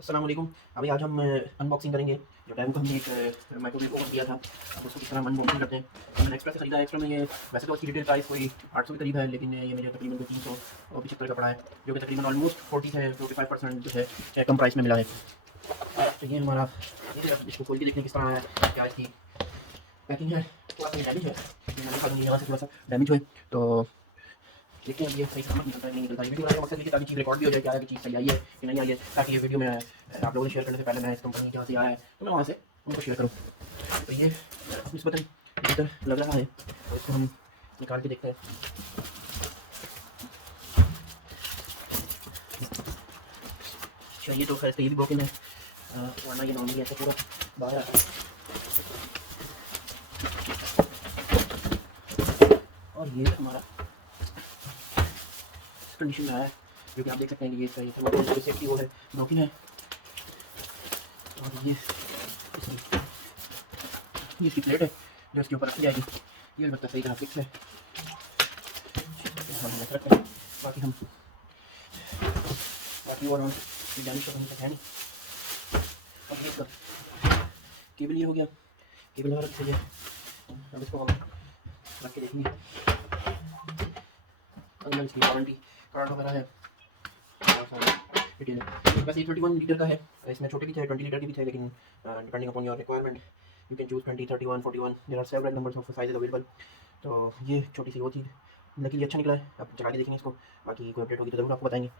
अस्सलाम वालेकुम। अभी आज हम अनबॉक्सिंग करेंगे जो टाइम को हमने एक माइक्रोवेव ओवन दिया था। अब उसको किस तरह हम अनबॉक्सिंग करते हैं। तो मैंने एक्स्ट्रा से खरीदा है। एक्स्ट्रा में ये वैसे तो इसकी रिटेल प्राइस कोई 800 के करीब है, लेकिन ये मुझे तकरीबन 375 का पड़ा है, जो कि तकरीबन ऑलमोस्ट 40 से 45% जो है कम प्राइस में मिला है। तो ये हमारा ये अब इसको खोल के देखने किस तरह है, क्या इसकी पैकिंग है। थोड़ा सा डैमेज है, मैंने देखा यहाँ से थोड़ा सा डैमेज हुआ है, तो देखते हैं अब ये सही सलामत निकलता है नहीं निकलता है। वीडियो बनाने का मकसद ये है ताकि चीज़ रिकॉर्ड भी हो जाए, क्या है कि चीज़ सही आई है कि नहीं आई है, ताकि ये वीडियो में आप लोगों ने शेयर करने से पहले मैं इस कंपनी जहाँ से आया है तो मैं वहाँ से उनको शेयर करूँ। तो ये निस्बतन बेहतर लग रहा है, तो इसको हम निकाल के देखते हैं। अच्छा, ये तो खैर ये भी ब्रोकन है, वरना ये नॉर्मली ऐसे पूरा बाहर आता है। और ये हमारा कंडीशन में आया है, जो कि आप देख सकते हैं कि ये सही थर्माकोल सेफ्टी वो है ब्रोकन है। और ये इसकी प्लेट है जो इसके ऊपर रखी जाएगी, ये अलबत्ता सही तरह फिक्स है। हम ऐसे रखते हैं, बाकी और हम डैमेज तो कहीं तक है नहीं। और ये इसका केबल ये हो गया, केबल हमारा रख है। अब इसको हम रख के देखेंगे। अंदर इसकी वारंटी कार्ड वगैरह है, डिटेल है। वैसे 31 लीटर का है, इसमें छोटे भी थे 20 लीटर के भी थे, लेकिन depending upon your requirement you can choose 20, 31, 41, there are several numbers of sizes available. तो ये छोटी सी वो थी, लेकिन ये अच्छा निकला है। अब चला के देखेंगे इसको, बाकी कोई अपडेट होगी तो ज़रूर आपको बताएंगे।